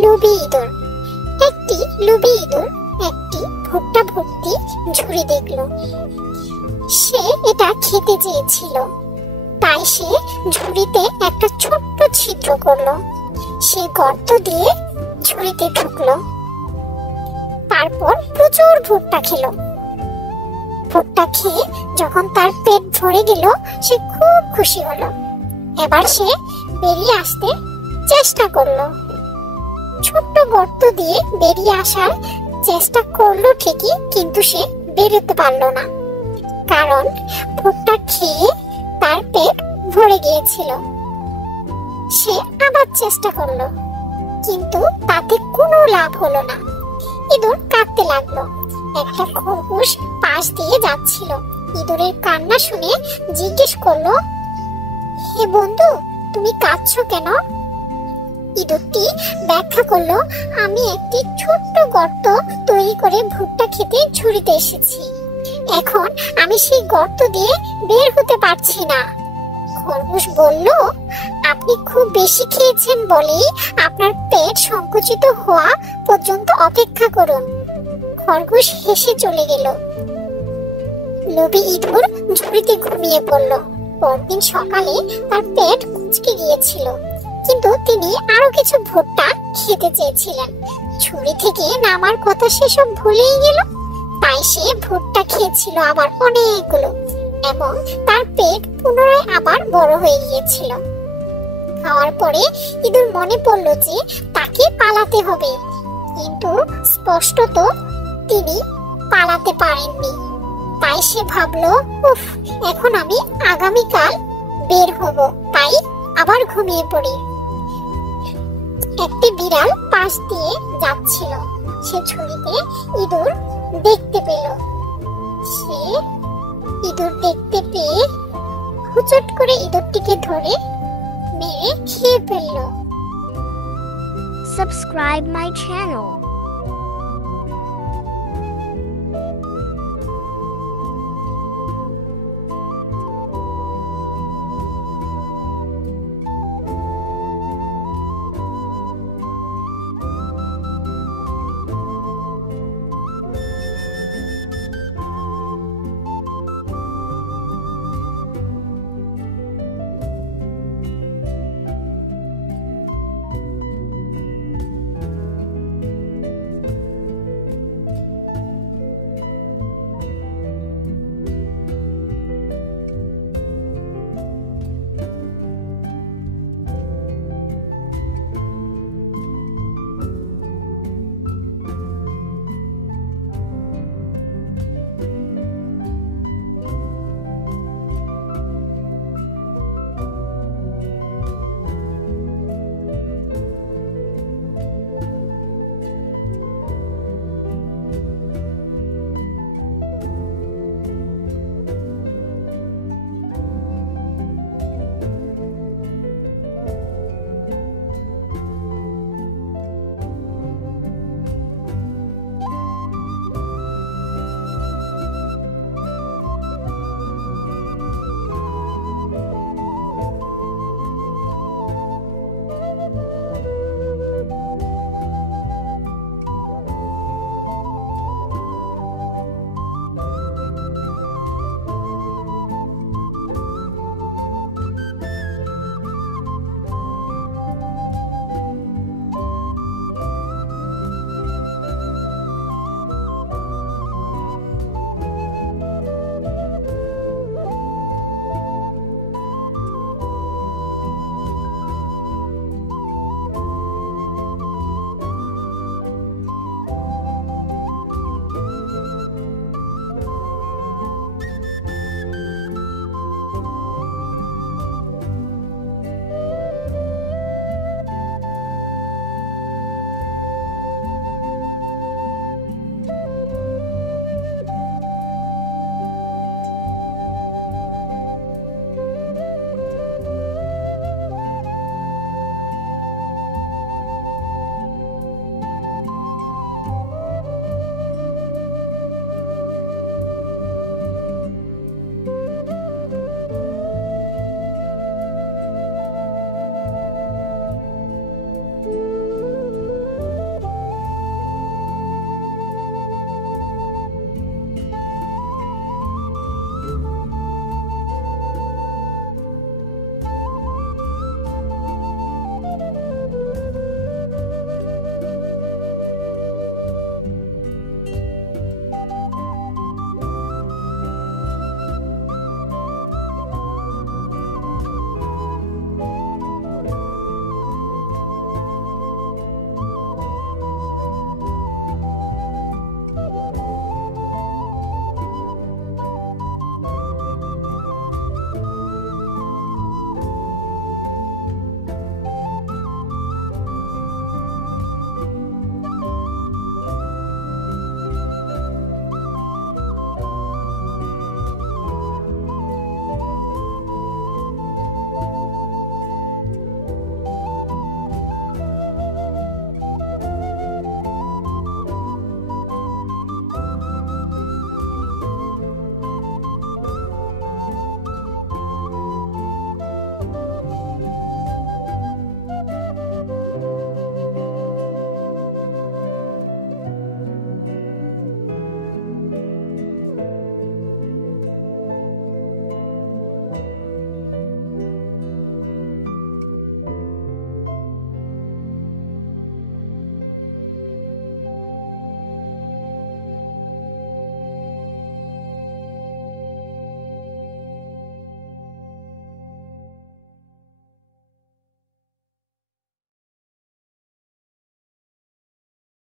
লোভী ইঁদুর। একটি লোভী ইঁদুর একটি ভুট্টা ভর্তি ঝুড়ি দেখলো। সে এটা খেতে চেয়েছিল, তাই সে ঝুড়িতে একটা ছোট্ট ছিদ্র করলো। সে গর্ত দিয়ে ঝুড়িতে ঢুকলো, তারপর প্রচুর ভুট্টা খেলো। ভুট্টা খেয়ে যখন তার পেট ভরে গেল, সে খুব খুশি হলো। এবার সে বেরিয়ে আসতে চেষ্টা করলো। ছোট্ট গর্ত দিয়ে বেরিয়ে আসার চেষ্টা করলো ঠিকই, কিন্তু সে বেরোতে পারলো না, কারণ ভুট্টা খেয়ে তার পেট ভরে গিয়েছিল। সে আবার চেষ্টা করলো, কিন্তু তাতে কোনো লাভ হলো না। ইঁদুর কাঁদতে লাগলো। একটা খরগোশ পাশ দিয়ে যাচ্ছিল। ইঁদুরের কান্না শুনে জিজ্ঞেস করলো, হে বন্ধু, তুমি কাঁদছো কেন? ইঁদুরটি ব্যাখ্যা করলো, আমি একটি ছোট্ট গর্ত তৈরি করে ভুট্টা খেতে ঝুড়িতে এসেছি। এখন আমি সেই গর্ত দিয়ে বের হতে পারছি না। খরগোশ বলল, আপনি খুব বেশি খেয়েছেন বলেই আপনার পেট সংকুচিত হওয়া পর্যন্ত অপেক্ষা করুন। খরগোশ হেসে চলে গেল। লোভী ইঁদুর ঝুড়িতে ঘুমিয়ে পড়ল। পরদিন সকালে তার পেট কুঁচকে গিয়েছিল, কিন্তু তিনি আরো কিছু ভুট্টা খেতে চেয়েছিলেন। ঝুড়ি থেকে নামার কথা সেসব ভুলেই গেল। তাই সে ভুট্টা খেয়েছিল আবার অনেকগুলো, এবং তার পেট পুনরায় আবার বড় হয়ে গিয়েছিল। খাওয়ার পরে ইঁদুর মনে পড়ল যে তাকে পালাতে হবে, কিন্তু স্পষ্টত তিনি পালাতে পারেননি। তাই সে ভাবলো, উফ, এখন আমি আগামীকাল বের হব, তাই আবার ঘুমিয়ে পড়ি। একটি বিড়াল পাশ দিয়ে যাচ্ছিল। সে ঝুড়িতে ইঁদুর দেখতে পেল। সে ইঁদুর দেখতে পেয়ে হুচট করে ইঁদুরটিকে ধরে মেরে খেয়ে ফেলল। Subscribe my channel.